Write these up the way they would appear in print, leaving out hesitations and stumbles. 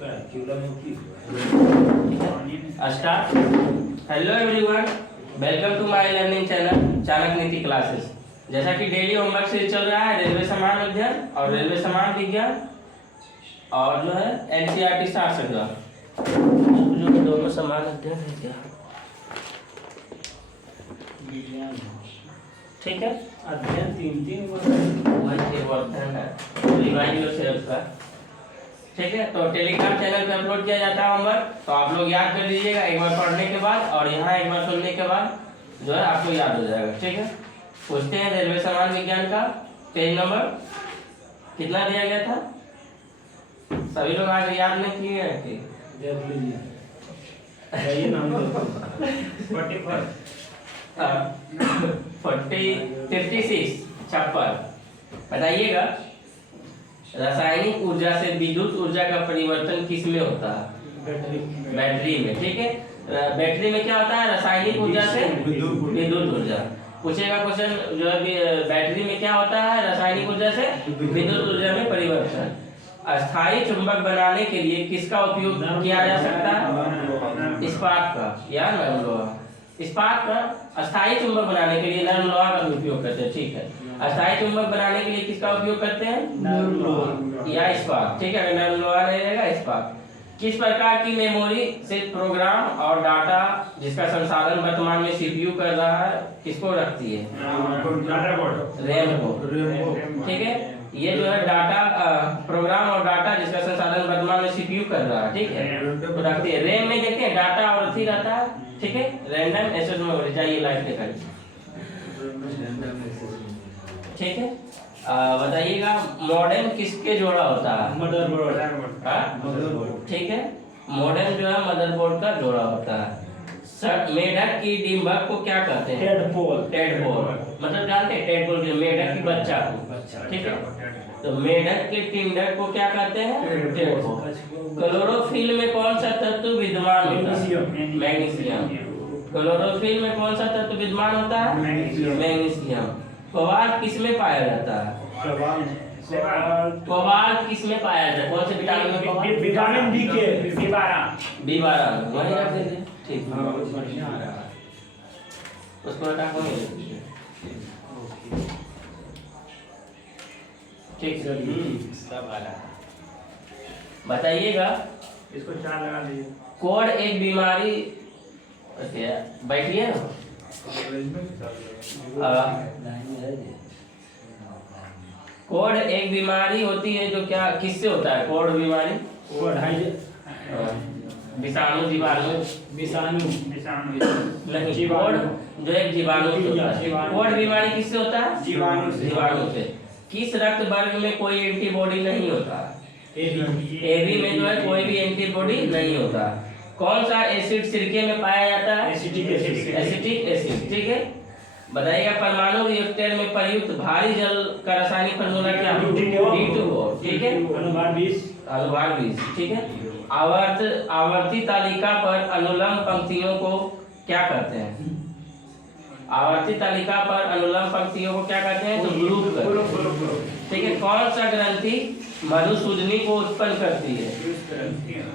Start. Hello everyone, welcome to my learning channel Chanakya Niti classes. जैसा कि daily homework series चल रहा है रेलवे समान अध्ययन और रेलवे समान विज्ञान और जो है एनसीईआरटी साठ जो दोनों समान अध्ययन है क्या, ठीक है। अध्ययन तीन वर्तन है रिवाइज से उसका, ठीक है। तो टेलीग्राम चैनल पे अपलोड किया जाता है होमवर्क, तो आप लोग याद कर लीजिएगा एक बार पढ़ने के बाद, और यहाँ एक बार सुनने के बाद जो है आपको याद हो जाएगा, ठीक है। पूछते हैं रेलवे समान विज्ञान का पेज नंबर कितना दिया गया था, सभी लोग आज याद नहीं किए हैं कि देख लीजिए। ये नाम 56 बताइएगा। रासायनिक ऊर्जा से विद्युत ऊर्जा का परिवर्तन किस में होता है? बैटरी में, ठीक है। बैटरी में क्या होता है? रासायनिक ऊर्जा से विद्युत ऊर्जा। पूछेगा क्वेश्चन जो है बैटरी में क्या होता है? रासायनिक ऊर्जा से विद्युत ऊर्जा में परिवर्तन। अस्थायी चुंबक बनाने के लिए किसका उपयोग किया जा सकता है? इस्पात का या नरम लोहा। इस्पात का अस्थायी चुंबक बनाने के लिए नरम लोहा का उपयोग करते हैं, ठीक है। अस्थायी चुंबक बनाने के लिए किसका उपयोग करते हैं? नरम लोहा या इस्पात, ठीक है। अगर नरम लोहा नहीं रहेगा इस्पात। किस प्रकार की मेमोरी से प्रोग्राम और डाटा जिसका संसाधन वर्तमान में सीपीयू कर रहा है किसको रखती है? रैम को, ठीक है। ये जो है डाटा प्रोग्राम और डाटा जिसका संसाधन वर्तमान में सीपीयू कर रहा है, ठीक है, तो रखती है। रैम में देखते हैं डाटा और अथी रहता है, ठीक है, रैंडम एक्सेस मेमोरी। जाइए लाइट दिखाइए, ठीक है। बताइएगा मॉडेम किसके जोड़ा होता है? मदरबोर्ड, ठीक है। मॉडेम जो है मदरबोर्ड का जोड़ा होता है। मेढक की डिंबक को क्या कहते हैं? टेडपोल। मतलब जानते हैं टेडपोल के मेढक की बच्चा को, ठीक है। तो मेढक के टिंडक को क्या कहते हैं? टेडपोल। क्लोरोफिल में कौन सा तत्व विद्यमान होता है? मैग्नीशियम। क्लोरोफिल में कौन सा तत्व विद्यमान होता है? मैग्नीशियम। कोबाल्ट किस में पाया जाता है? कोबाल्ट किस में पाया जाता है? कौन से विटामिन में कोबाल्ट? विटामिन बी के B12 वही रख दीजिए, ठीक है। बढ़िया आ रहा है उसको हटा को ठीक सब आ रहा है। बताइएगा इसको 4 लगा लीजिए। कोड़ एक बीमारी, बैठिए ना। कोड़ एक बीमारी होती है जो क्या किससे होता है? कोड़ बीमारी विषाणु जीवाणु नहीं, कोड़ जो एक जीवाणु से होता है। कोड़ बीमारी किससे होता है? जीवाणु से। किस रक्त वर्ग में कोई एंटीबॉडी नहीं होता? एबी में जो है कोई भी एंटीबॉडी नहीं होता। कौन सा एसिड सिरके में पाया जाता है? एसिटिक एसिड, ठीक है। बताइएगा परमाणु रिएक्टर में प्रयुक्त भारी जल का रासायनिक फॉर्मूला क्या है? D2O, ठीक है। अनुभाग 20, ठीक है। आवर्ती तालिका पर अनुलंब पंक्तियों को क्या कहते हैं? आवर्ती तालिका पर अनुलंब पंक्तियों को क्या कहते हैं? तो ग्रुप कहते हैं, ठीक है। कौन सा ग्रंथि मधुसूदनी को उत्पन्न करती है?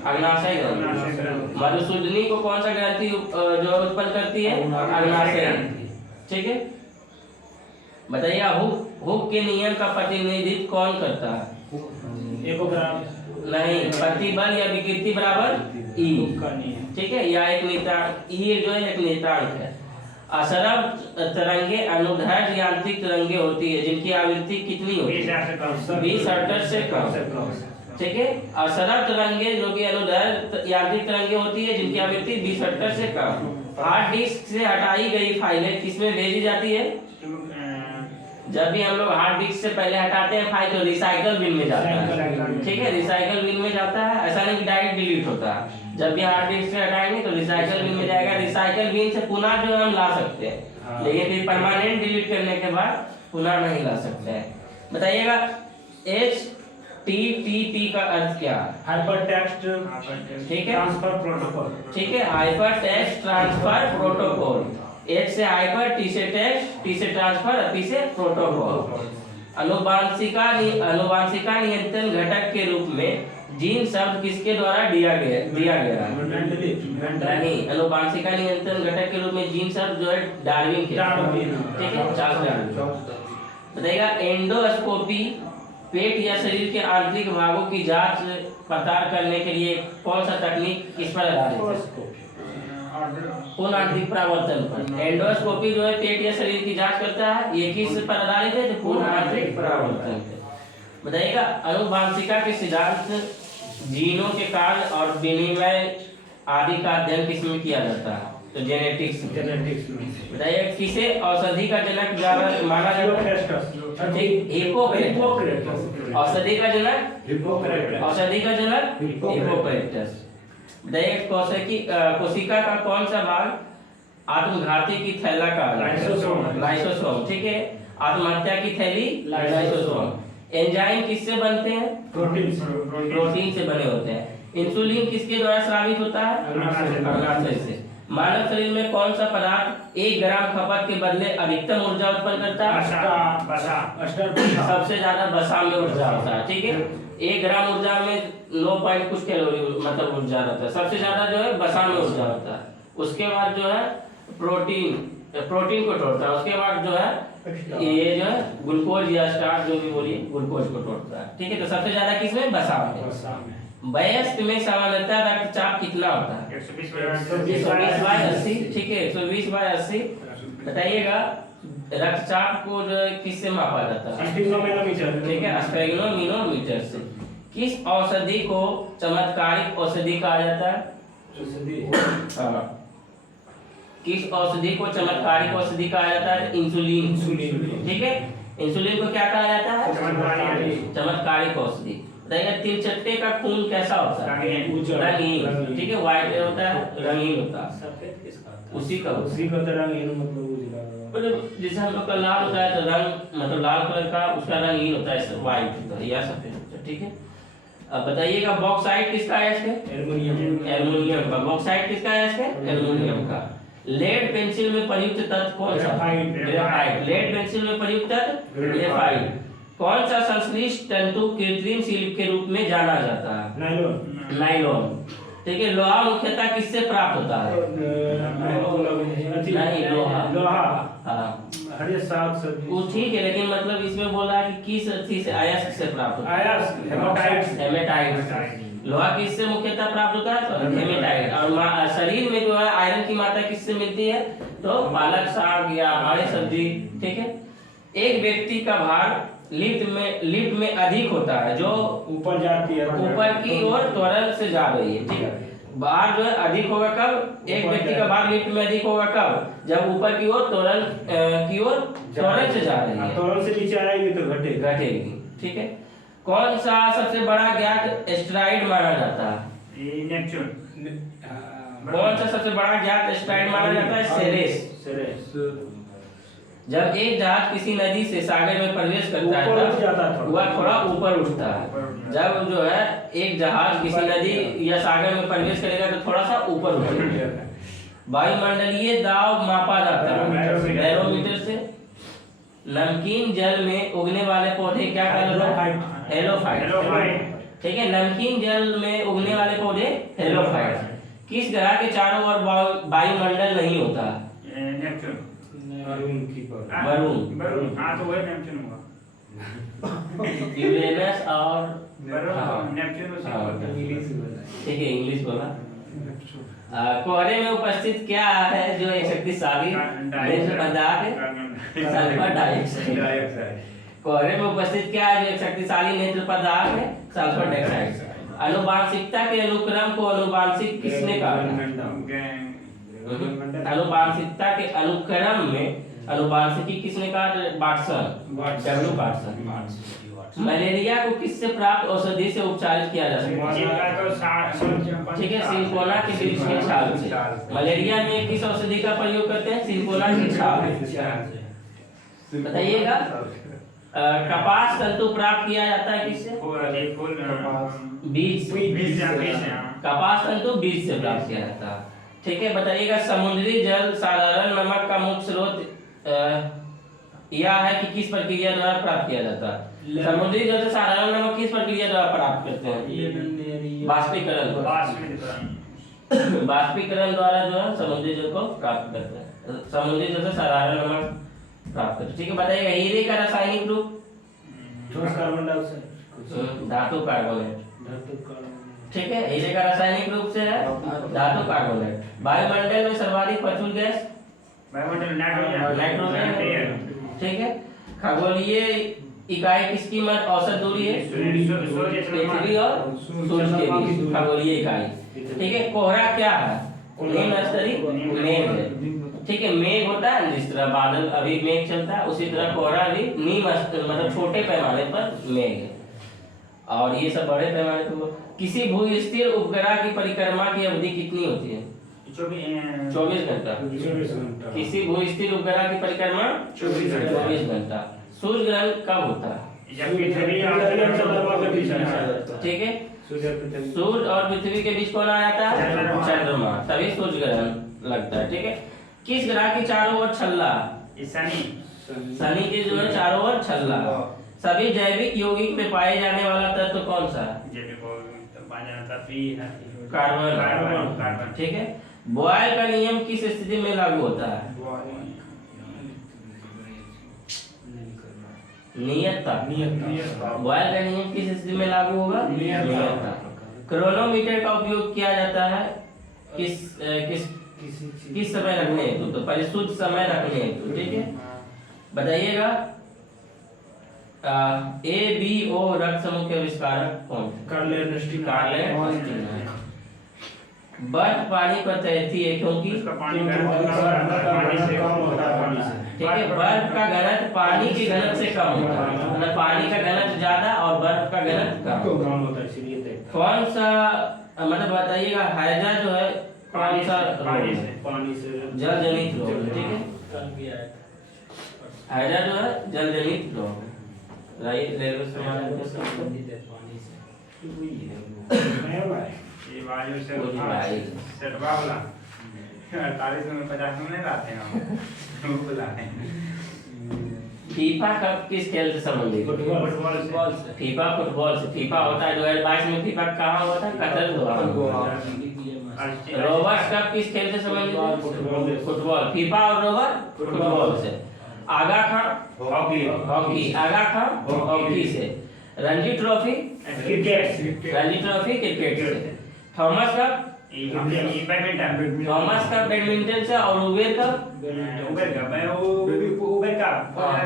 अग्नाशय ग्रंथि। मधुसूदनी को कौन सा ग्रंथि जो उत्पन्न करती है? अग्नाशय ग्रंथि, ठीक है। बताइए हुक के नियम का प्रतिनिधित्व कौन करता है? नहीं, प्रतिबल या विकृति बराबर ई, ठीक है, या एक नियतांक। ई जो है एक नियतांक है। असरब तरंगे अनुदैर्ध्य यांत्रिक तरंगे होती है जिनकी आवृत्ति कितनी होती है? 20 हर्ट्ज से कम, ठीक है। असरब तरंगे जो कि अनुदैर्ध्य यांत्रिक तरंगे होती है जिनकी आवृत्ति 20 हर्ट्ज से कम। हार्ड डिस्क से हटाई गई फाइलें किसमें भेजी जाती है? जब भी हम लोग हार्ड डिस्क से पहले हटाते हैं फाइल तो रिसाइकल बिन में जाता है, ठीक है, रिसाइकल बिन में जाता है। ऐसा नहीं कि डायरेक्ट डिलीट होता है। जब भी हार्ड डिस्क से हटाएंगे तो रिसाइकल बिन में जाएगा। रिसाइकल बिन से पुनः जो हम ला सकते हैं, लेकिन फिर परमानेंट डिलीट करने के बाद पुनः नहीं ला सकते हैं। बताइएगा HTTP का अर्थ क्या है? हाइपर टेक्स्ट, ठीक है, ट्रांसफर प्रोटोकॉल, ठीक है। Hyper text transfer protocol. H से हाइपर, T से टेक्स्ट, T से ट्रांसफर, P से प्रोटोकॉल। अनुवांशिका नियंत्रण घटक के रूप में जीन शब्द किसके द्वारा दिया गया नहीं, अनुवांशिका नियंत्रण घटक के रूप में जीन शब्द जो है डार्विन के, ठीक है, चार्ल्स डार्विन। बताइएगा एंडोस्कोपी पेट या शरीर के आंतरिक भागों की जांच पड़ताल करने के लिए कौन सा तकनीक किस पर आधारित है? पूर्ण आंतरिक परावर्तन पर। एंडोस्कोपी जो है पेट या शरीर की जांच करता है, ये किस पर आधारित है? तो पूर्ण आंतरिक परावर्तन पर। बताइएगा अनुवांशिका के सिद्धांत जीनों के कार्य और विनिमय आदि का अध्ययन किस में किया जाता है? तो जेनेटिक्स में। बताइए किसे औषधि का जनक माना जाता है? ठीक, हिप्पोक्रेटस। औषधि का जनक हिप्पोक्रेटस। बताइए कोशिका का कौन सा भाग आत्मघाती की थैला का? लाइसोसोम। ठीक है, आत्महत्या की थैली लाइसोसोम। एंजाइम किससे बनते हैं? प्रोटीन से बने होते हैं। इंसुलिन किसके द्वारा स्रावित होता है? अग्नाशय से। मानव शरीर में कौन सा पदार्थ 1 ग्राम खपत के बदले अधिकतम ऊर्जा उत्पन्न करता है? सबसे ज्यादा वसा में ऊर्जा होता है। ठीक है, 1 ग्राम ऊर्जा में 9 पॉइंट कुछ कैलोरी मतलब ऊर्जा रहता है। सबसे ज्यादा जो है वसा में ऊर्जा होता है। उसके बाद जो है प्रोटीन को तोड़ता है। उसके बाद जो है ये जो है ग्लूकोज या स्टार्च जो भी बोलिए ग्लूकोज को तोड़ता है। ठीक है, तो सबसे ज्यादा किसमें? वसा में। वयस्क में सामान्यतः रक्तचाप कितना होता है? 120/80। ठीक है, 120/80। बताइएगा रक्तचाप को जो है किससे मापा जाता है? ठीक है, स्फेग्नोमीटर से। किस औषधि को चमत्कारिक औषधि कहा जाता है? हाँ, किस औषधि को चमत्कारिक औषधि कहा जाता है? इंसुलिन। ठीक है, इंसुलिन को क्या कहा जाता है? चमत्कारिक औषधि। बताइएगा तिलचट्टे का खून कैसा होता है? रंगीन। ठीक है, व्हाइट होता है, रंगीन होता है। उसी का मतलब जैसे हम लोग का लाल होता है तो रंग मतलब लाल कलर का उसका रंगीन होता है, व्हाइट होता है या सफेद होता है। ठीक है, अब बताइएगा बॉक्साइट किसका है? इसके एल्युमिनियम का। बॉक्साइट किसका है? इसके एल्युमिनियम का। लेड पेंसिल में प्रयुक्त तत्व कौन सा? ग्रेफाइट। लेड पेंसिल में प्रयुक्त तत्व ग्रेफाइट। कौन सा संश्लिष्ट तंतु कृत्रिम शिल्प के रूप में जाना जाता है? नायलॉन। ठीक है, लोहा मुख्यतः किससे प्राप्त होता है? नहीं, लोहा। हाँ, वो ठीक है, लेकिन मतलब इसमें बोला कि किस चीज से? अयस्क से प्राप्त होता है। हेमेटाइट। लोहा किससे मुख्यतः प्राप्त होता है? तो हेमेटाइट। और शरीर में जो है आयरन की मात्रा किससे मिलती है? तो पालक साग या हरी सब्जी। ठीक है, एक व्यक्ति का भार लिफ्ट में अधिक होता है जो ऊपर जाती है, ऊपर की ओर त्वरण से जा रही है। ठीक है, भार जो है अधिक होगा कब? एक व्यक्ति का भार लिफ्ट में अधिक होगा कब? जब ऊपर की ओर त्वरण से जा रही है। त्वरण से नीचे आएगी तो घटेगी। ठीक है, कौन सा सबसे बड़ा ज्ञात एस्टेरॉइड माना जाता है? नेपच्यून। कौन सा सबसे बड़ा ज्ञात एस्टेरॉइड माना जाता है? सेरेस। जब एक जहाज किसी नदी से सागर में प्रवेश करता है वह थोड़ा ऊपर उठता है। जब जो है एक जहाज किसी नदी या सागर में प्रवेश करेगा तो थोड़ा सा ऊपर उठेगा। वायुमंडलीय दाब मापा जाता है बैरोमीटर से। नमकीन जल में उगने वाले पौधे क्या कहलाते हैं? हेलोफाइट। ठीक है, नमकीन जल में उगने वाले पौधे हेलोफाइट। किस ग्रह के चारों ओर वायुमंडल नहीं होता? नेपच्यून। वरुण। हाँ, तो वही नेपच्यून होगा। यूरेनस और नेपच्यून। ठीक है, इंग्लिश बोला। कोहरे में उपस्थित क्या है जो एक शक्तिशाली नेत्र पदार्थ है? Sulphur dioxide. कोहरे में उपस्थित क्या है जो एक शक्तिशाली नेत्र पदार्थ है? Sulphur dioxide. अनुवांशिकता के अनुक्रम को अनुवांशिक किसने कहा? अनुवांशिकता के अनुक्रम में अनुवांशिकी किसने कहा? वाटसन। मलेरिया को किससे प्राप्त औषधि से उपचारित किया जा सकता है? ठीक है, सिंकोना के वृक्ष के छाल से। मलेरिया में किस औषधि का प्रयोग करते हैं? सिंकोना की छाल। बताइएगा कपास तंतु प्राप्त किया जाता है किससे? बीज। कपास तंतु बीज से प्राप्त किया जाता है। ठीक है, बताइएगा समुद्री जल साधारण नमक का मुख्य स्रोत यह है कि किस प्रक्रिया द्वारा प्राप्त किया जाता है? समुद्री जल से साधारण नमक किस प्रक्रिया द्वारा प्राप्त करते हैं? बाष्पीकरण। बाष्पीकरण द्वारा जो है समुद्री जल को प्राप्त करते हैं। समुद्री जल से साधारण नमक प्राप्त करते हैं। ठीक है, बताइएगा हीरे का रासायनिक रूप? कार्बन डाइऑक्साइड, धातु कार्बोनेट। ठीक है, हीरे का रासायनिक रूप से है धातु कार्बोनेट। वायुमंडल में सर्वाधिक प्रचुर गैस? नाइट्रोजन। ठीक है, खगोलीय इकाई किसकी मध्य औसत दूरी है? पृथ्वी और सूर्य के बीच खगोलीय इकाई। ठीक है, कोहरा क्या है? निम्न स्तरीय मेघ है। ठीक है, मेघ होता है जिस तरह बादल अभी मेघ चलता है, उसी तरह कोहरा भी निम्न मतलब छोटे पैमाने पर मेघ है। और ये सब बड़े पैमाने पर। किसी भू स्थिर उपग्रह की परिक्रमा की अवधि कितनी होती है? 24 घंटा। किसी भू स्थिर उपग्रह की परिक्रमा 24 घंटा। सूर्य ग्रहण कब होता है? ठीक है, सूर्य और पृथ्वी के बीच कौन आ जाता है? चंद्रमा, तभी सूर्य ग्रहण लगता है। ठीक है, किस ग्रह की चारों ओर छल्ला? शनि के जो है चारों ओर छल्ला। सभी जैविक यौगिक में पाए जाने वाला तत्व कौन सा है? कार्बन। ठीक है, बॉयल का नियम किस स्थिति में लागू होता है? नियतता। बॉयल का नियम किस स्थिति में लागू होगा? नियतता। क्रोनोमीटर का उपयोग किया जाता है किस समय रखने हेतु? तो पहले शुद्ध समय रखने हेतु। ठीक है, बताइएगा ABO रक्त समूह के आविष्कारक कौन? कार्ले ऑस्टिन। बर्फ पानी पर तैरती है क्योंकि उसका पानी ठीक है, बर्फ का घनत्व पानी के घनत्व से कम होता है। मतलब पानी का घनत्व ज्यादा और बर्फ का घनत्व कम होता है, इसलिए कौन सा मतलब बताइएगा हैजा जो है कौन सा पानी से जल जनित रोग है। ठीक है, हैजा जो है जल जनित रोग है। राइट, रेलवे ये वायु से सटवा वाला 48 में 50 में नहीं लाते हैं हम बुलाते हैं। फीफा कप किस खेल से संबंधित? फुटबॉल से। फीफा फुटबॉल से। फीफा होता है 2022 में। फीफा कहाँ होता है? कतर दोहा। रोवर कप किस खेल से संबंधित है? फुटबॉल। फीफा और रोवर फुटबॉल से। आगा खां हॉकी। आगा खां हॉकी से। Ranji trophy cricket. Ranji trophy cricket से। Thomas Cup badminton. Thomas Cup badminton से। और उबेर कप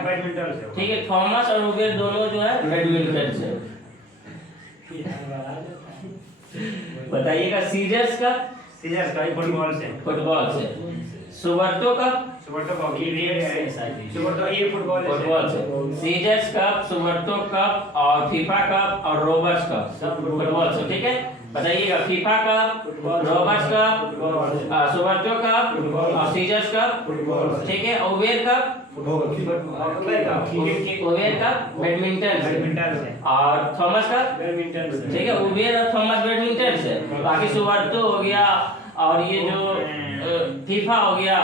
बैडमिंटन से। ठीक है, थॉमस और उबेर दोनों जो है बैडमिंटन से। बताइएगा सीजर्स कप? फुटबॉल से। फुटबॉल से। सुबर्तो कप? फुटबॉल से। सीजर्स कप, सुबर्तो कप और फीफा कप और रोबर्स कप सब फुटबॉल से। ठीक है, बताइएगा FIFA Cup, Rovers Cup, Subroto Cup और सीजर्स कप। ठीक है, Uber Cup? Uber Cup badminton से। और थॉमस कप? बैडमिंटन से। ठीक है, उबेर और थॉमस बैडमिंटन से। बाकी सुबर्तो हो गया और ये जो फीफा हो गया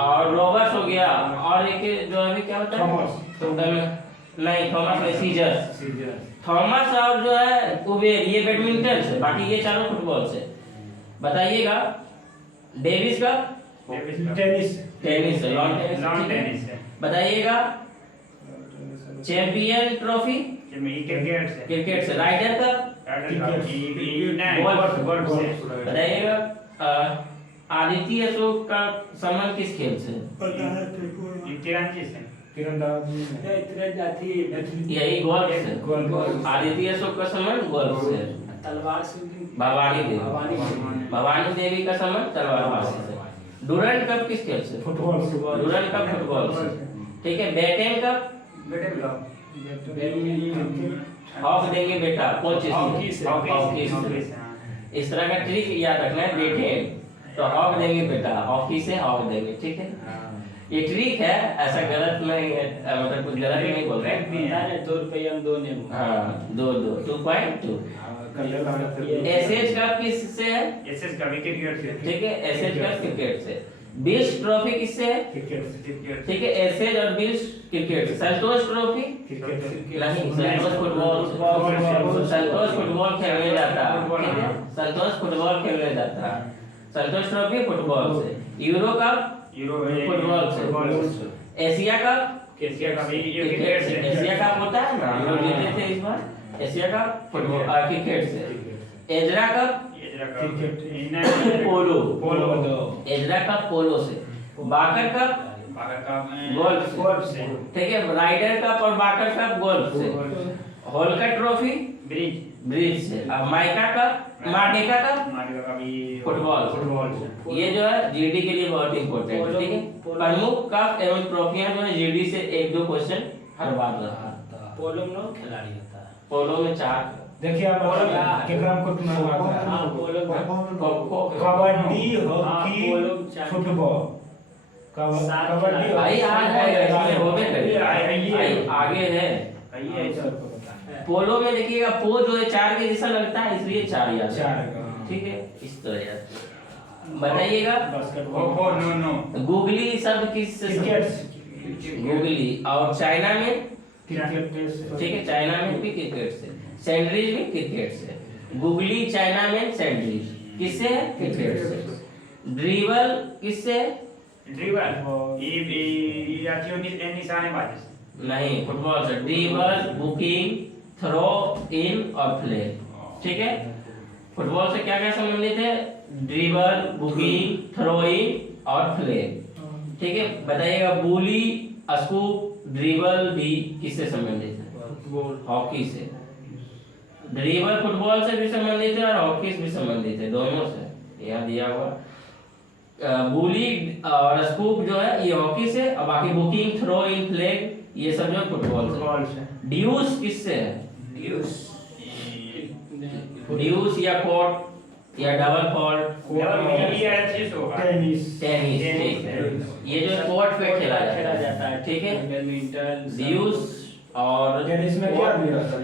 और रोबर्स हो गया और एक जो अभी क्या होता है? नहीं, थॉमस नहीं, सीजर्स। थॉमस और जो है उबेर ये बैडमिंटन से, बाकी ये चारों फुटबॉल से। बताइएगा डेविस का? टेनिस टेनिस से। लॉन लॉन टेनिस टेनिस से। बताइएगा चैंपियन ट्रॉफी? क्रिकेट से। राइडर का? गोल्फ से। बताइएगा आदित्य अशोक का संबंध किस खेल से? यही गोल्फ से। आदित्य अशोक का संबंध गोल्फ से। तलवार से। भवानी देवी का संबंध तलवारबाजी से। डुरंड कप किस खेल से? डुरंड कप फुटबॉल से। ठीक है, बेटेन कप? हॉक देंगे बेटा कौन चीज? हॉकी से। इस तरह का ट्रिक याद रखना है। बेटेन तो हॉक देंगे बेटा, हॉकी से हॉक देंगे। ठीक है, ये ट्रिक है, ऐसा गलत नहीं है, मतलब कुछ गलत नहीं बोल रहे हैं। 2 रुपये हम 2 ने। हाँ 2.2। एसएच कप किस से है? एसएस का क्रिकेट से। ठीक है, एसएच कप क्रिकेट से। बिल्स ट्रॉफी किससे है? क्रिकेट ठीक है, एसेज और बिल्स क्रिकेट से। संतोष ट्रॉफी नहीं, संतोष फुटबॉल, संतोष फुटबॉल खेलने जाता है, ठीक है, संतोष फुटबॉल खेलने जाता है। संतोष ट्रॉफी फुटबॉल से। यूरो कप फुटबॉल से। एशिया कप एशिया का भी ये क्रिकेट क्रिकेट से। से एशिया कप होता है ना, हम लोग जीते थे इस बार एशिया कप फुटबॉल क्रिकेट से। एजरा कप पोलो, एजरा कप पोलो से। बाकर कप गोल्फ से, ठीक है, राइडर कप और बाकर कप गोल्फ से। होलकर ट्रॉफी ब्रिज से। अब माइका कप, मार्डिका कप फुटबॉल से। ये जो है जीडी के लिए बहुत इंपॉर्टेंट है, ठीक है। प्रमुख कप एवं ट्रॉफियां जो है जीडी से 1-2 क्वेश्चन हर बार रहा। पोलो में खिलाड़ी होता है। पोलो में 4। देखिए आप केकराम को तुम्हारा हाँ पोलो खो कबड्डी, हॉकी, फुटबॉल, कबड्डी भाई आज है इसमें हो गए भाई आगे है। पोलो में देखिएगा पो जो है 4 के जैसा लगता है, इसलिए 4 याद है। 4 ठीक है, इस तरह याद बताइएगा। गूगली शब्द किस से? गूगली। और चाइना में, ठीक है, चाइना में भी क्रिकेट से। सैंडविच भी क्रिकेट से। गूगली चाइना में सैंडविच किससे है? क्रिकेट से। ड्रिबल किससे है? नहीं, फुटबॉल से। ड्रिबल, बुकिंग, थ्रो इन और प्ले, ठीक है। फुटबॉल से क्या क्या संबंधित है? ड्रिबल, बुकिंग, थ्रो इन और प्ले, ठीक है। बताइएगा बुली, स्कूप, ड्रिबल भी किससे संबंधित है? हॉकी से। ड्रिबल फुटबॉल से भी संबंधित है और हॉकी से भी संबंधित है, दोनों से। यहाँ दिया हुआ बुली और स्कूप जो है ये हॉकी से, और बाकी बुकिंग, थ्रो इन, फ्लैग ये सब जो फुटबॉल से। ड्यूस किससे है? ड्यूस या कोर्ट या डबल फॉल्ट, टेनिस, ठीक है। ये जो कोर्ट पे खेला जाता है, ठीक है। बैडमिंटन, ड्यूस और टेनिस में क्या भी रहता है?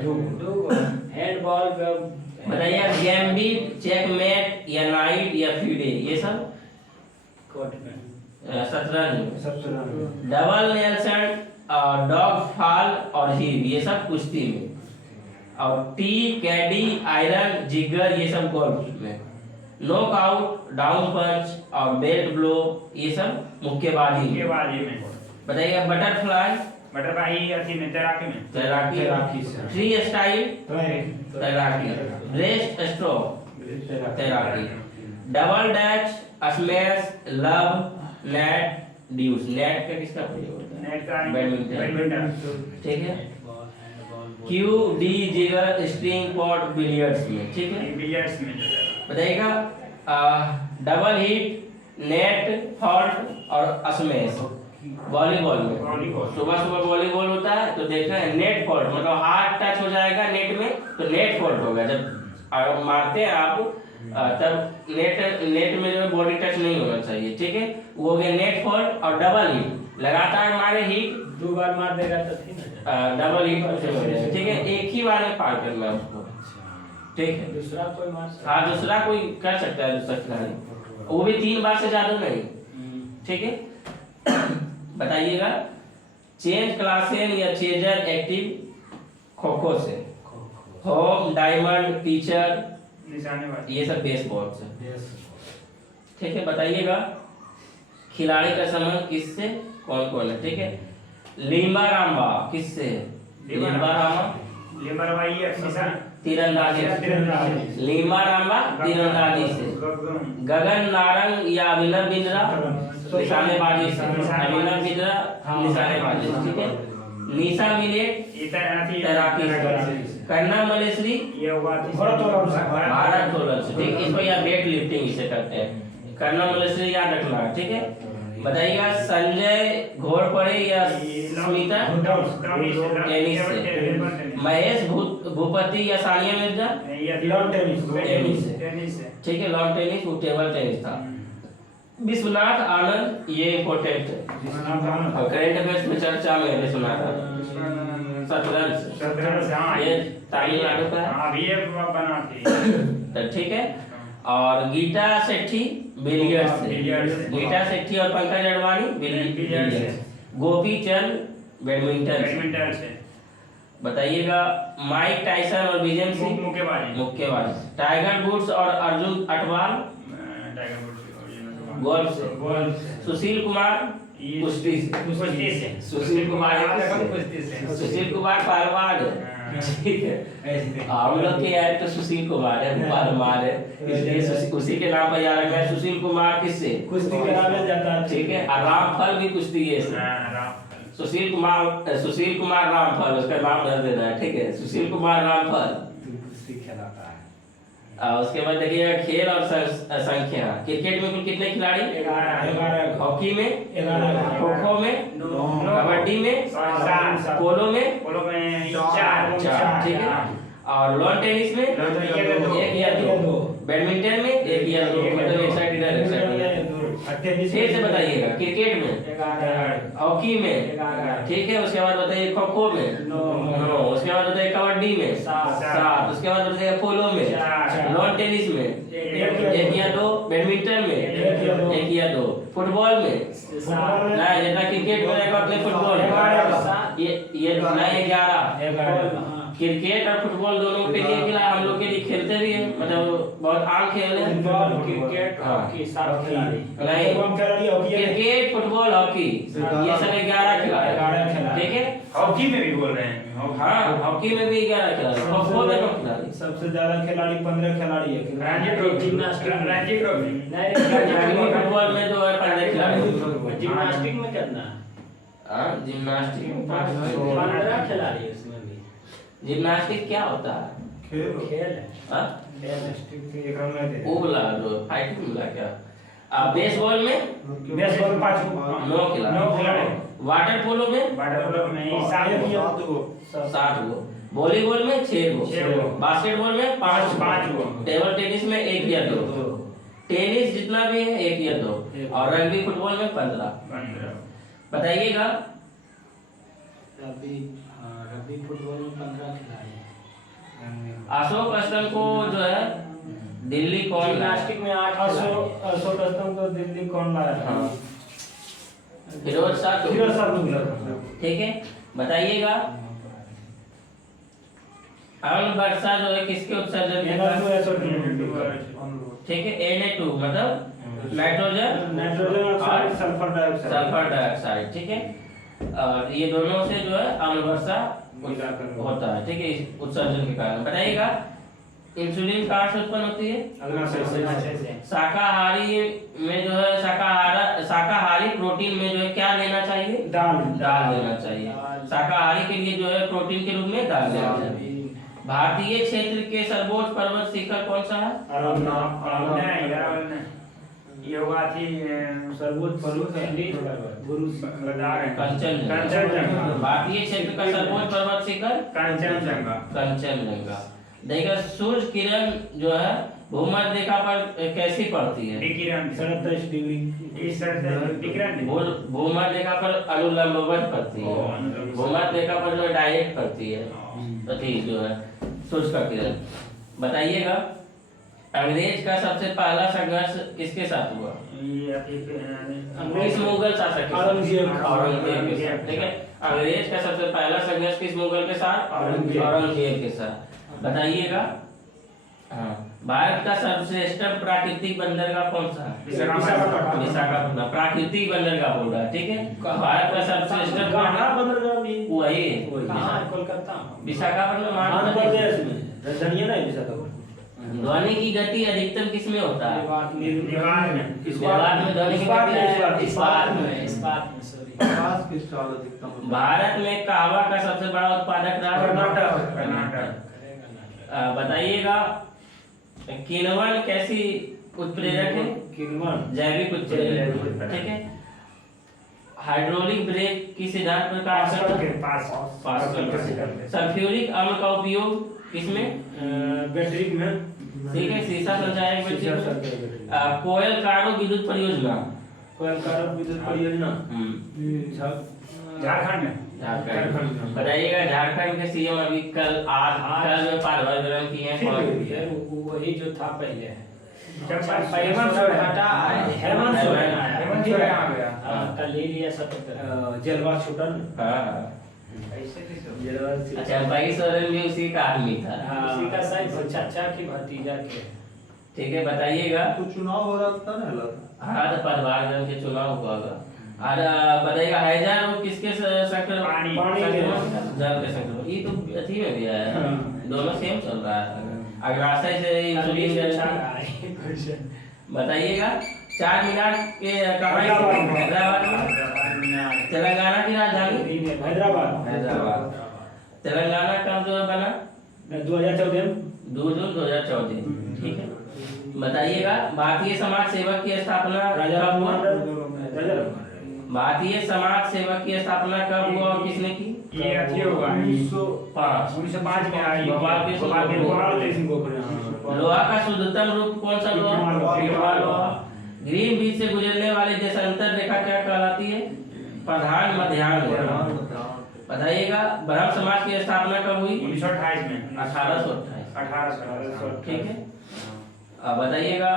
हैंडबॉल, बताइए गैम्बिट, चेकमेट या नाइट या फीडे, ये सब कोर्ट में। शतरंज। डबल नेल्सन, डॉग फॉल और हीव ये सब कुश्ती में। और टी, कैडी, आयरन, जिगर ये सब गोल्फ में। नॉकआउट, डाउन पंच और बेल्ट ब्लो ये सब मुक्केबाजी में। बताइए बटरफ्लाई, तैराकी से। फ्री स्टाइल, तैराकी। ब्रेस्ट स्ट्रोक, तैराकी। Double dash, smash, love, net, deuce. Net का किसका प्रयोग होता है? बैडमिंटन, ठीक है। Cue, D, jigger, string, pot, billiards में, ठीक है। बताइएगा डबल हिट, नेट, फॉल्ट और स्मैश वॉलीबॉल में। सुबह सुबह वॉलीबॉल होता है तो देखना है नेट फॉल्ट, मतलब हाथ टच हो जाएगा नेट में तो नेट फॉल्ट होगा। जब मारते हैं आप तब नेट में जो बॉडी टच नहीं होना चाहिए, ठीक है। वो हो गया नेट फॉल्ट। और डबल हिट, लगातार मारे हिट, 2 बार मार देगा तो डबल हिट हो जाएगा, ठीक है। एक ही बार में पार करना है उसको, ठीक है। दूसरा कोई मार सकता हाँ, दूसरा कोई कर सकता है, दूसरा खिलाड़ी, वो भी 3 बार से ज्यादा नहीं, ठीक है। बताइएगा चेंज क्लासेन या चेजर एक्टिव खो खो से। होम, डायमंड, टीचर ये सब बेसबॉल से, ठीक है। बताइएगा खिलाड़ी का संबंध किससे कौन कौन है, ठीक है। लिम्बा राम्बा किससे है? लिम्बा राम्बा तीरंदाजी से। लिम्बा राम्बा तीरंदाजी से। गगन नारंग या अभिनव बिंद्रा निशानेबाजी से। अभिनव बिंद्रा निशानेबाजी से, ठीक है। निशा मिलेट तैराकी से। कन्ना मलेश्वरी भारोत्तोलन से, ठीक है। इसको या वेट लिफ्टिंग इसे करते हैं। कन्ना मलेश्वरी याद रखना है, ठीक है। बताइएगा संजय घोरपड़े या स्मिता टेनिस से। महेश भूपति या सानिया मिर्जा टेनिस से, ठीक है। लॉन टेनिस वो टेबल टेनिस था। विश्वनाथ आनंद ये इम्पोर्टेंट है, करंट अफेयर्स में चर्चा में है। विश्वनाथ आनंद शतरंज, ये तमिलनाडु का है, तो ठीक है। और गीता सेठी बिलियर्ड्स से, बिलियर्ड्स से। गीता सेठी और पंकज अडवाणी बिलियर्ड्स से। गोपी चंद बैडमिंटन से। बैडमिंटन से। बताइएगा माइक टाइसन और विजय सिंह मुक्केबाजी। मुक्केबाजी। टाइगर वुड्स और Arjun Atwal Tiger Woods golf से। गोल्फ से। सुशील कुमार कुश्ती से। कुश्ती से। सुशील कुमार कुश्ती से। सुशील कुमार पहलवान है। ठीक है, हम लोग के यहाँ तो सुशील कुमार है, पहलवान है, इसलिए उसी के नाम पर याद रखना है। सुशील कुमार किससे? कुश्ती कराने जाता है। ठीक है, और रामफल भी कुश्ती है से। सुशील कुमार रामफल, उसका नाम धर देना है। ठीक है, सुशील कुमार रामफल कुश्ती खिलाता है। उसके बाद देखिएगा खेल और संख्या। क्रिकेट में कुल कितने खिलाड़ी? 11। हॉकी में 11। खो खो में 9। कबड्डी में 7। पोलो में पोलो में 4। 4। ठीक है, और लॉन टेनिस में 1 या 2, बैडमिंटन में 1 या 2, मतलब एक साइड इधर एक साइड इधर। फिर से बताइएगा क्रिकेट में 11। हॉकी में 11। ठीक है, उसके बाद बताइए खो खो में 9, उसके बाद बताइए कबड्डी में 7, उसके बाद बताइए पोलो में 4, लॉन टेनिस में 1 या 2, बैडमिंटन में 1 या 2, फुटबॉल में ना जितना क्रिकेट में रहेगा उतने फुटबॉल में ये नहीं 11। क्रिकेट और फुटबॉल दोनों के लिए खिला, हम लोग के लिए खेलते भी हैं, मतलब बहुत आम खेल है। फुटबॉल क्रिकेट हॉकी सब खिलाड़ी नहीं, क्रिकेट फुटबॉल हॉकी ये सब 11 खिलाड़ी। ठीक है, हॉकी में भी बोल रहे हैं। हाँ हॉकी में भी 11 खिलाड़ी, खो में 9 खिलाड़ी। सबसे ज्यादा खिलाड़ी 15 खिलाड़ी है। रणजी ट्रॉफी। रणजी ट्रॉफी। नहीं फुटबॉल में जो है 15 खिलाड़ी। जिम्नास्टिक में कितना? जिम्नास्टिक में 15 खिलाड़ी है उसमें भी। जिम्नास्टिक क्या होता है? खेल है। हाँ? बेसबॉल वो बोला जो फाइटिंग बोला क्या? बेसबॉल में 5 9 खिलाड़ी। वाटर पोलो में वाटर पोलो में 7 गो। 7 गो। वॉलीबॉल में 6 गो। 6 गो। बास्केटबॉल में 5 गो। टेबल टेनिस में 1 या 2। टेनिस जितना भी है 1 या 2, और रग्बी फुटबॉल में 15। बताइएगा रग्बी फुटबॉल में 15 खिलाड़ी हैं। अशोक स्तंभ को जो है दिल्ली कौन लाया? जिम्नास्टिक में 8 अशोक स्तंभ को दिल्ली कौन लाया था? हाँ। फिरोज शाह ठीक है, बताइएगा अम्ल वर्षा जो है किसके उत्सर्जन के कारण? ठीक है, Na2 मतलब नाइट्रोजन ऑक्साइड, सल्फर डाइऑक्साइड। ठीक है, और ये दोनों से जो है अम्ल वर्षा होता है। ठीक है, इस उत्सर्जन के कारण। बताइएगा इंसुलिन कहाँ से उत्पन्न होती है? शाकाहारी में जो है शाकाहारी प्रोटीन में जो है क्या लेना चाहिए? दाल लेना चाहिए। शाकाहारी के लिए जो है प्रोटीन के रूप में दाल लेना चाहिए। भारतीय क्षेत्र के सर्वोच्च पर्वत शिखर कौन सा है? योगा थी सर्वोच्च पर्वत कंचनजंगा। भारतीय क्षेत्र का सर्वोच्च पर्वत शिखर कंचनजंगा। देखिए सूर्य किरण जो है भूमध्य रेखा पर कैसी पड़ती है? विकिरण 37 डिग्री। विकिरण भूमध्य रेखा पर अनुलंबवत पड़ती है, अनुलंब। भूमध्य रेखा पर जो है डायरेक्ट पड़ती है प्रति जो है सूर्य का किरण। बताइएगा अंग्रेज का सबसे पहला संघर्ष किसके साथ हुआ? किस मुगल शासक के साथ? औरंगजेब के साथ। ठीक है, अंग्रेज का सबसे पहला संघर्ष किस मुगल के साथ? औरंगजेब के साथ। बताइएगा हाँ, भारत का सर्वश्रेष्ठ प्राकृतिक बंदरगाह कौन सा है? विशाखापट्टनम। प्राकृतिक बंदरगाह बोल रहा है। ठीक है, भारत का सर्वश्रेष्ठ वही कोलकाता विशाखापट्टनम आंध्र प्रदेश में राजधानी है ना विशाखापट्टनम। ध्वनि की गति अधिकतम किसमें होता है? दीवार में। दीवार में ध्वनि की गति इस्पात में सॉरी। भारत में कहवा का सबसे बड़ा उत्पादक राज्य? कर्नाटक। बताइएगा किण्वन कैसी उत्प्रेरक है? किण्वन जैविक उत्प्रेरक। ठीक है, हाइड्रोलिक ब्रेक किस सिद्धांत पर काम करता है? सल्फ्यूरिक अम्ल का उपयोग किसमें? बैटरी में। ठीक है, सीसा संचायक बैटरी। कोयल कारो विद्युत परियोजना झारखंड में। झारखंड। बताइएगा झारखंड के सीएम अभी कल में पार्वती किए हैं? वही जो था पहले जब हेमंत सोरेन हटा हेमंत सोरेन आया। हेमंत सोरेन आ गया। हाँ, कल ले लिया 77। जलवा छुटन हाँ ऐसे कैसे हो? जलवा अच्छा भाई सोरेन भी उसी का आदमी था। हाँ, उसी का शायद चाचा की भतीजा के। ठीक है बताइएगा। तो चुनाव हो रहा था ना लगा। हाँ तो परिवार जन के चुनाव हुआ होगा। और बताइएगा हैजा रोग किसके संक्रमण? पानी के। जल के संक्रमण। ये तो अथी में भी है, दोनों सेम चल रहा है। अग्राशय से इंसुलिन क्वेश्चन बताइएगा। चार मीनार के कहाँ है? हैदराबाद में। तेलंगाना की राजधानी हैदराबाद हैदराबाद। तेलंगाना कब जो बना? 2014 में। 2 जून 2014। ठीक है बताइएगा। भारतीय समाज सेवक की स्थापना राजा कब हुआ? राजा भारतीय समाज सेवक की स्थापना कब हुआ और किसने की? ये अथी होगा 1905 1905 में आई भोपाल के लोहा का शुद्धतम रूप कौन सा लोहा? पीटवा लोहा। ग्रीन बीच से गुजरने वाली देशांतर रेखा क्या कहलाती है? प्रधान मध्याह्न रेखा। बताइएगा। ब्रह्म समाज की स्थापना कब हुई? 1928 में 1828। 1800 ठीक है अब बताइएगा।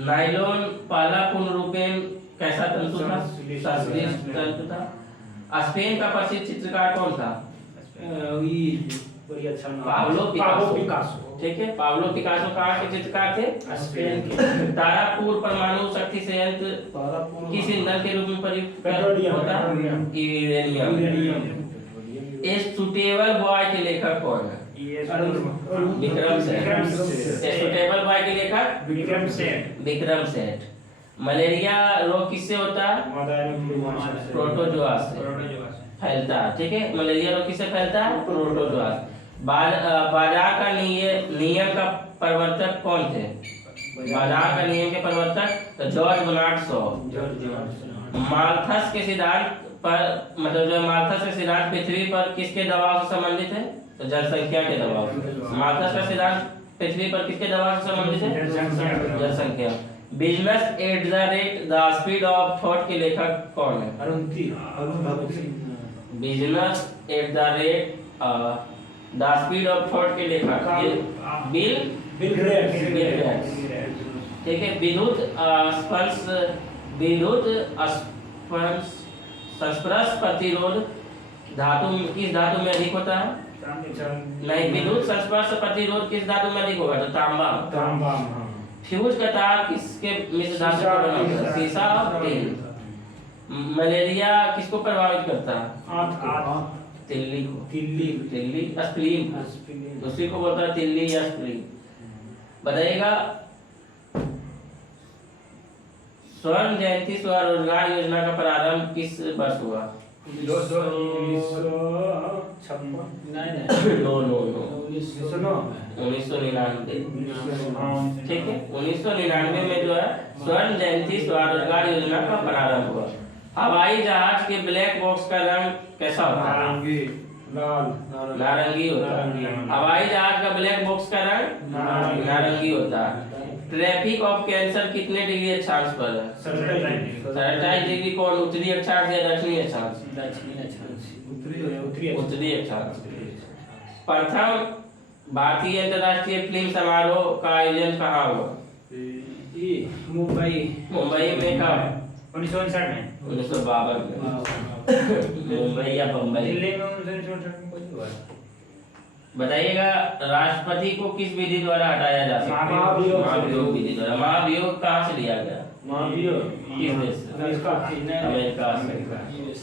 नायलॉन पहला पूर्ण रूपेण कैसा तंतु था? संश्लिष्ट तंतु था। स्पेन का प्रसिद्ध चित्रकार कौन था? बड़ी अच्छा नाम। Pablo Pablo Picasso. पिकासो। ठीक है पाब्लो पिकासो कहाँ के चित्रकार थे? स्पेन के। तारापुर परमाणु शक्ति संयंत्र किस ईंधन के रूप में प्रयुक्त पेट्रोलियम। होता है? यूरेनियम। यूरेनियम। सुटेबल बॉय के लेखक कौन है? ये विक्रम सेठ। विक्रम सेठ। सुटेबल बॉय के लेखक विक्रम सेठ। विक्रम सेठ। मलेरिया रोग किससे होता है? प्रोटोजोआ से फैलता है। ठीक है मलेरिया रोग किससे फैलता है? प्रोटोजोआ। बाजार का नियम का प्रवर्तक कौन थे? बाजार का नियम के प्रवर्तक जॉर्ज बर्नार्ड शॉ। माल्थस के सिद्धांत पर मतलब जो माल्थस का सिद्धांत पृथ्वी पर किसके दबाव से संबंधित है? तो जनसंख्या के दबाव से। माल्थस का सिद्धांत पृथ्वी पर किसके दबाव से संबंधित है? जनसंख्या। Business at the rate the speed of thought के लेखक कौन है? Business at the rate the speed of thought के लेखक ये बिल गेट्स। ठीक है विद्युत संस्पर्श प्रतिरोध धातु किस धातु में अधिक होता है? नहीं विद्युत संस्पर्श प्रतिरोध किस धातु में अधिक होगा? तो तांबा। फ्यूज का तार किसके मिश्र धातु का बना होता है? सीसा और टिन। मलेरिया किसको प्रभावित करता है? तिल्ली को। तिल्ली स्प्लीन उसी को बोलता है तिल्ली या स्प्लीन। बताइएगा। स्वर्ण जयंती स्वरोजगार योजना का प्रारंभ किस वर्ष हुआ? 1999। ठीक है 1999 में जो है स्वर्ण जयंती स्वरोजगार योजना का प्रारंभ हुआ। हवाई जहाज के ब्लैक बॉक्स का रंग कैसा होता है? नारंगी होता है। हवाई जहाज का ब्लैक बॉक्स का रंग नारंगी होता है। ट्रैफिक ऑफ कैंसर कितने डिग्री अक्षांश पर है? 27 डिग्री। कौन उत्तरी अक्षांश या दक्षिणी अक्षांश? उत्तरी अक्षांश। प्रथम भारतीय अंतर्राष्ट्रीय फिल्म समारोह का आयोजन कहाँ हुआ? मुंबई में कब? 1959 में 1952 में। मुंबई या बम्बई? दिल्ली में 1959 में कुछ हुआ। बताइएगा। राष्ट्रपति को किस विधि द्वारा हटाया जा सकता है? महाभियोग विधि द्वारा। महाभियोग कहाँ से लिया गया? किस देश से? अमेरिका से।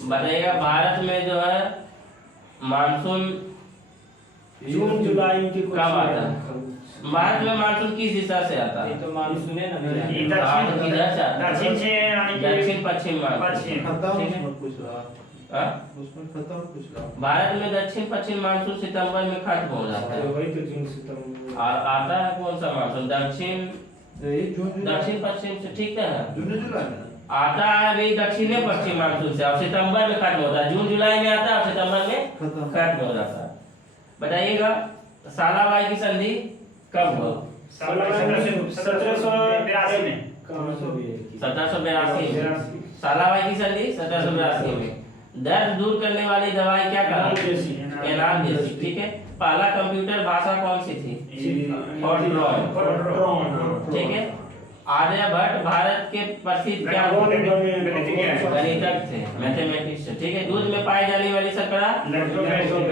बताइएगा। भारत में जो है मानसून जून जुलाई की कब आता है? भारत में मानसून किस दिशा से आता है? ये तो मानसून है ना ये किधर से आता है? दक्षिण से यानी कि दक्षिण पश्चिम मानसून। पश्चिम। हाँ? भारत में दक्षिण पश्चिम मानसून सितंबर में खत्म हो जाता है। वही तो जून सितंबर आता है कौन सा मानसून? दक्षिण पश्चिम से। ठीक है आता है अभी दक्षिण पश्चिम मानसून से और सितंबर में खत्म होता है। जून जुलाई में आता है और सितंबर में खत्म हो जाता है। बताइएगा। सालाबाई की संधि कब हुआ? 1782 में 1782 में। सालाबाई की संधि 1782 में। दर्द दूर करने वाली दवाई क्या कहलाती है? एनाल्जेसिक। ठीक है पहला कंप्यूटर भाषा कौन सी थी? फॉरट्रॉन। ठीक है। आर्यभट्ट भारत के प्रसिद्ध क्या गणितज्ञ थे, मैथमेटिक्स थे। ठीक है। दूध में पाई जाने वाली शर्करा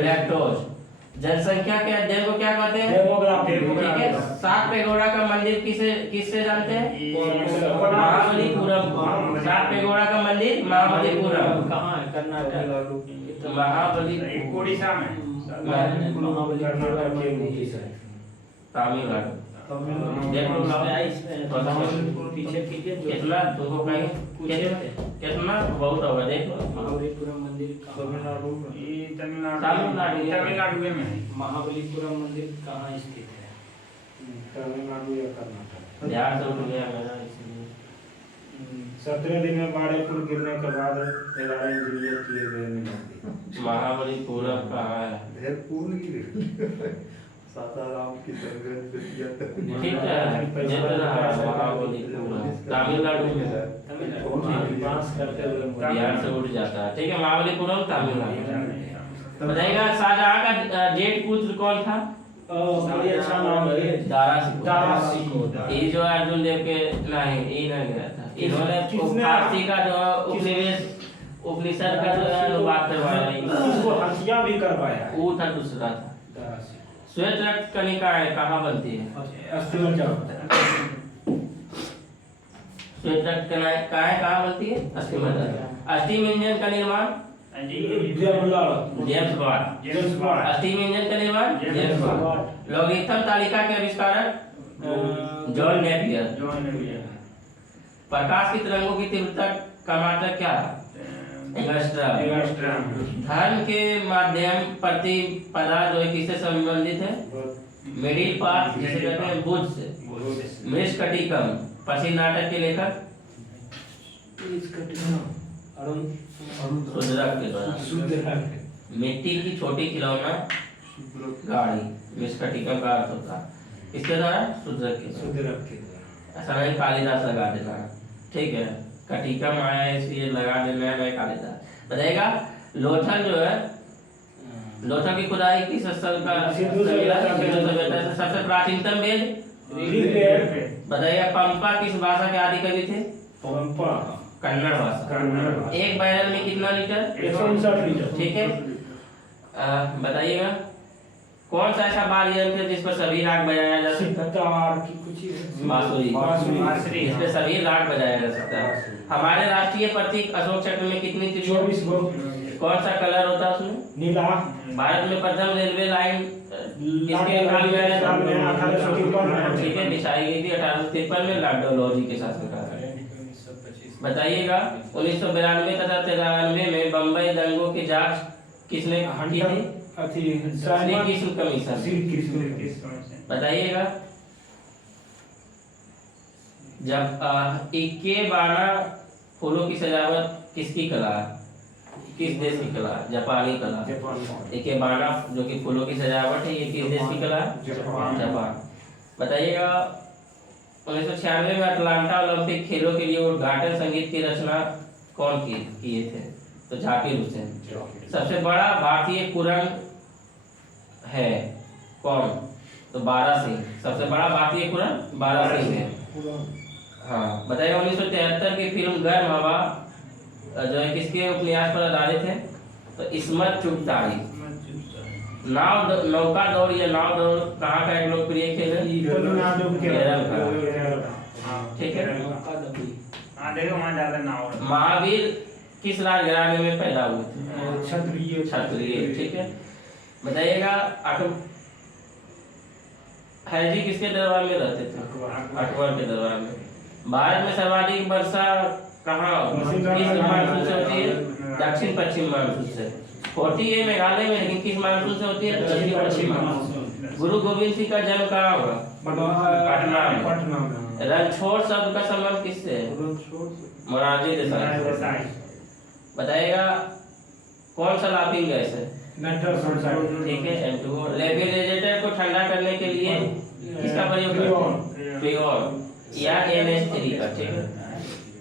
लैक्टोज। जनसंख्या के अध्ययन को क्या कहते हैं? ठीक है। सात पेगोड़ा का मंदिर किससे जानते हैं? महाबलीपुरम। सात पेगोड़ा का मंदिर महाबलीपुरम। कहाँ है? कर्नाटक। महाबलीपुरम उड़ीसा में। तमिलनाडु। पीछे कितना तुमको कहीं कितना बहुत होगा देखो। महाबलीपुरम मंदिर तमिलनाडु में। ये तमिलनाडु में है। महाबलीपुरम मंदिर कहाँ स्थित है? तमिलनाडु या कर्नाटक। ध्यान से उठ गया मेरा इसलिए। 17 दिन में बाड़े पुल गिरने के बाद 11 इंजीनियर किए गए मिले। महाबलीपुरम कहाँ है? ढेर पूल गिरे सासाराम की सरगंज पे दिया ठीक है। जितना महाबलीपुरम तमिलनाडु में है। बांस करते हुए ध्यान से उठ जाता है। ठीक है। महाबलीपुरम तमिलनाडु। बताइएगा शाहजहां का जेठ पुत्र कौन था? बड़ी अच्छा नाम है। दारा सिकोह। ये जो अर्जुन देव के नहीं ये नहीं गया था। इन्होंने फारसी का जो उपनिषद का जो अनुवाद करवाया, इसको हत्या भी करवाया। वो था दूसरा था। श्वेत रक्त कणिकाएं कहाँ बनती है? श्वेत रक्त कणिकाएं कहाँ बनती है? अस्थिमज्जा। स्टीम इंजन का निर्माण जेम्स वाट। स्टीम इंजन का निर्माण जेम्स वाट। लॉगरिथम तालिका के आविष्कारक जॉन नेपियर। प्रकाश की तरंगों की तीव्रता का मात्रक क्या है? एंगस्ट्रॉम। धर्म के माध्यम प्रतिपदा जो है किससे संबंधित है? मिडिल पाथ जिसे कहते हैं बुद्ध से। मृष्कटिकम प्रसिद्ध नाटक के लेखक सुदरक के द्वारा। मिट्टी की छोटी खिलौना गाड़ी मृष्कटिकम का अर्थ होता है इसके द्वारा सुदरक के द्वारा। ऐसा नहीं कालिदास लगा देना। ठीक है। कटिकम आया इसलिए लगा देना है कालिदास। बताइएगा लोथल जो है, लोथल की खुदाई किस स्थल का? सबसे प्राचीनतम वेद। बताइएगा पंपा किस भाषा के आदि कवि थे? कन्नड़ भाषा। एक बैरल में कितना लीटर? 159 लीटर। ठीक है। बताइएगा कौन सा ऐसा वाद्य यंत्र है जिस पर सभी राग बजाया जा सकता है? बांसुरी। इस पे सभी राग बजाया जा सकता है। हमारे राष्ट्रीय प्रतीक अशोक चक्र में कितनी तिथियां? 24 कौन सा कलर होता है उसमें? नीला। भारत में प्रथम रेलवे लाइन किसके काल में? 1853 ठीक है। बिछाई गई थी 1853 में लॉर्ड डलहौजी के शासनकाल। बताइएगा 1992 तथा 93 में बम्बई दंगों की जांच किसने की थी? श्री कृष्ण कमीशन। बताइएगा जब इकेबाना फूलों की सजावट किसकी कला है? किस देश की कला है? जापानी कला। इकेबाना जो कि फूलों की सजावट है, ये किस देश की कला है? जापान। बताइएगा 1996 में अटलांटा ओलंपिक खेलों के लिए उद्घाटन संगीत की रचना कौन किए थे? तो जाकिर हुसैन। सबसे बड़ा भारतीय कुरंग है कौन? तो बारासिंह। सबसे बड़ा भारतीय कुरंग बारासिंह है। हाँ। बताइए 1973 की फिल्म गर्म हवा जो है किसके उपन्यास पर आधारित है? तो इस्मत चुगताई। नौका दौड़ या नाव दौड़ कहाँ का एक लोकप्रिय खेल है? केरल का। ठीक है। महावीर किस राजघराने में पैदा हुए थे? क्षत्रिय। ठीक है। बताइएगा हैजी किसके दरबार में रहते थे? अकबर के दरबार में। भारत में सर्वाधिक वर्षा कहाँ किस मानसून से होती है? दक्षिण पश्चिम मानसून से। होती है मेघालय में, लेकिन किस मानसून से होती है? दक्षिण पश्चिम मानसून। गुरु गोविंद सिंह का जन्म कहाँ हुआ? पटना में। रणछोड़ शब्द का संबंध किससे है? मोरारजी देसाई। बताइएगा कौन सा लाफिंग गैस है? ठीक है। N2O। रेफ्रिजरेटर को ठंडा करने के लिए किसका प्रयोग करते हैं? फ्रीऑन या NH3 का। ठीक है।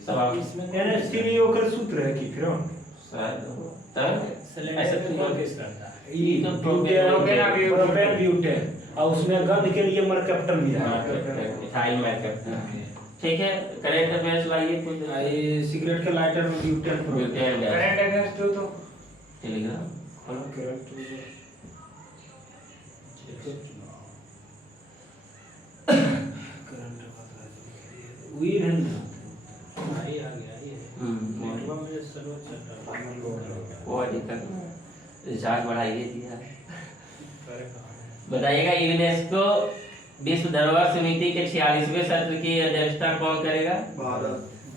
सब आप NH3 ओकर सूत्र है कि फ्रीऑन? शायद सिलेंडर में कौन केस करता है? ये तो प्रोपेन ब्यूटेन और उसमें गंध के लिए मरकप्टन भी है। इथाइल मरकप्टन। ठीक है, करंट अफेयर्स लाइए कुछ। ये सिगरेट के लाइटर में butane butane gas. Current affairs तो टेलीग्राम खोलो। वीर है ना भाई आ गया ये हम्म, में सर्वोच्च वो दिक्कत रिचार्ज बढ़ाइए दिया। बताइएगा यूनेस्को विश्व धरोहर समिति के 46वें सत्र की अध्यक्षता कौन करेगा?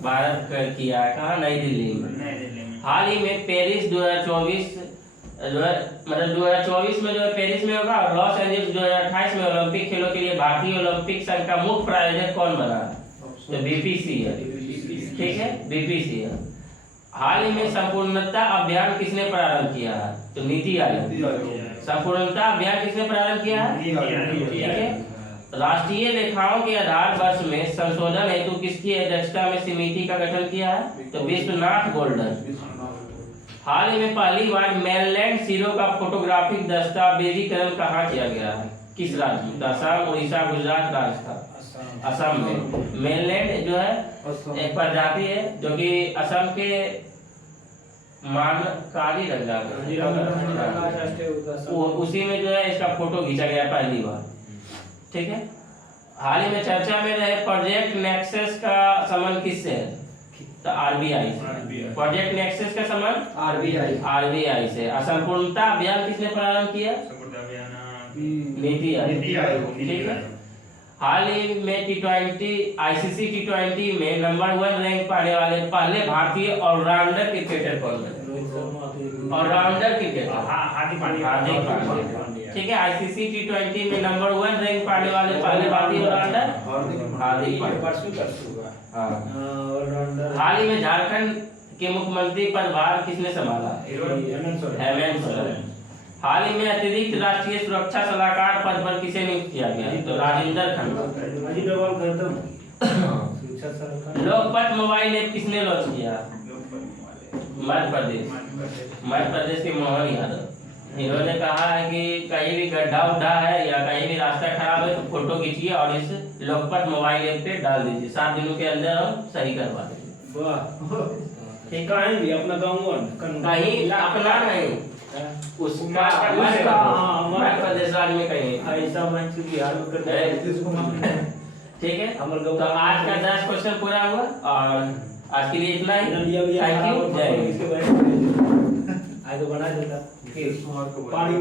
भारत किया है। कहाँ? नई दिल्ली में। नई दिल्ली में। हाल ही में पेरिस 2024 जो है मतलब 2024 में जो है पेरिस में होगा और लॉस एंजल्स 2028 में ओलंपिक खेलों के लिए भारतीय ओलंपिक संघ का मुख्य प्रायोजक कौन बना? तो बीपीसी है। ठीक है, बीपीसी है। हाल ही में संपूर्णता अभियान किसने प्रारंभ किया है? तो नीति आयोग। संपूर्णता अभियान किसने प्रारंभ किया है? ठीक है। राष्ट्रीय लेखाओं के आधार वर्ष में संशोधन हेतु किसकी अध्यक्षता में समिति का गठन किया है? तो विश्वनाथ गोल्डन। हाल ही में पहली बार मेनलैंड सीरो का फोटोग्राफिक दस्तावेजीकरण कहाँ किया गया है? किस राज्य में? असम, उड़ीसा, गुजरात, राजस्थान। असम में। मेनलैंड जो है एक प्रजाति है जो कि असम के काजीरंगा उसी में जो है इसका फोटो खींचा गया पहली बार। ठीक है। हाल ही में चर्चा में रहे प्रोजेक्ट नेक्सस का संबंध किससे है? तो आरबीआई से। प्रोजेक्ट नेक्सस का संबंध आरबीआई से। असंपूर्णता अभियान किसने प्रारंभ किया? नीति आयोग। ठीक है। हाल ही में T20 आईसीसी T20 में नंबर 1 रैंक पाने वाले पहले भारतीय ऑलराउंडर क्रिकेटर कौन बने? Allrounder cricketer Hardik Pandya. ठीक है, आईसीसी T20 में नंबर 1 रैंक पाने वाले पहले भारतीय ऑलराउंडर हार्दिक पांड्या। हाँ। हाल ही में झारखंड के मुख्यमंत्री पदभार किसने संभाला? हेमंत सोरेन। हाल ही में अतिरिक्त राष्ट्रीय सुरक्षा सलाहकार पद पर किसे नियुक्त किया गया? तो राजेंद्र खन्ना। लोकपथ मोबाइल ऐप किसने लॉन्च किया? मध्य प्रदेश के मोहन यादव। इन्होंने कहा है कि कहीं भी गड्ढा उड्ढा है या कहीं भी रास्ता खराब है तो फोटो खींचिए और इस लोकपथ मोबाइल ऐप पे डाल दीजिए, 7 दिनों के अंदर हम सही करवा देंगे। ठीक है, भी अपना गाँव कहीं अपना नहीं उसका मध्य प्रदेश राज्य में कहीं ऐसा मैं बिहार में करते हैं। ठीक है। तो आज का 10 क्वेश्चन पूरा हुआ और आज के लिए इतना ही। Thank you. जय हिंद। आगे बना देता।